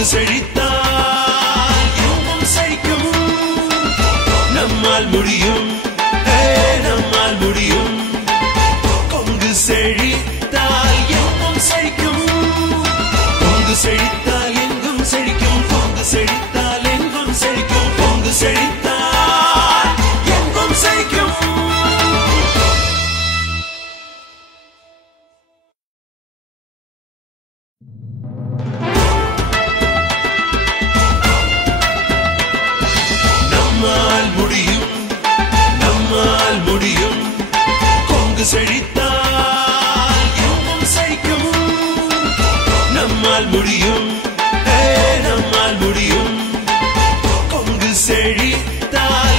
கொங்கு செழித்தால் எங்கும் செழிக்கும் நம்மால் முடியும் நம்மால் முடியும் கொங்கு செழித்தால் எங்கும் செழிக்கும் கொங்கு செழித்தால் எங்கும் செழிக்கும் கொங்கு செழித்தால் எங்கும் செழிக்கும் கொங்கு செழித்தால் எங்கும் செழிக்கும் நம்மால் முடியும் நம்மால் முடியும் கொங்கு செழித்தால் எங்கும் செழிக்கும் நம்மால் முடியும் நம்மால் முடியும் கொங்கு செழித்தால்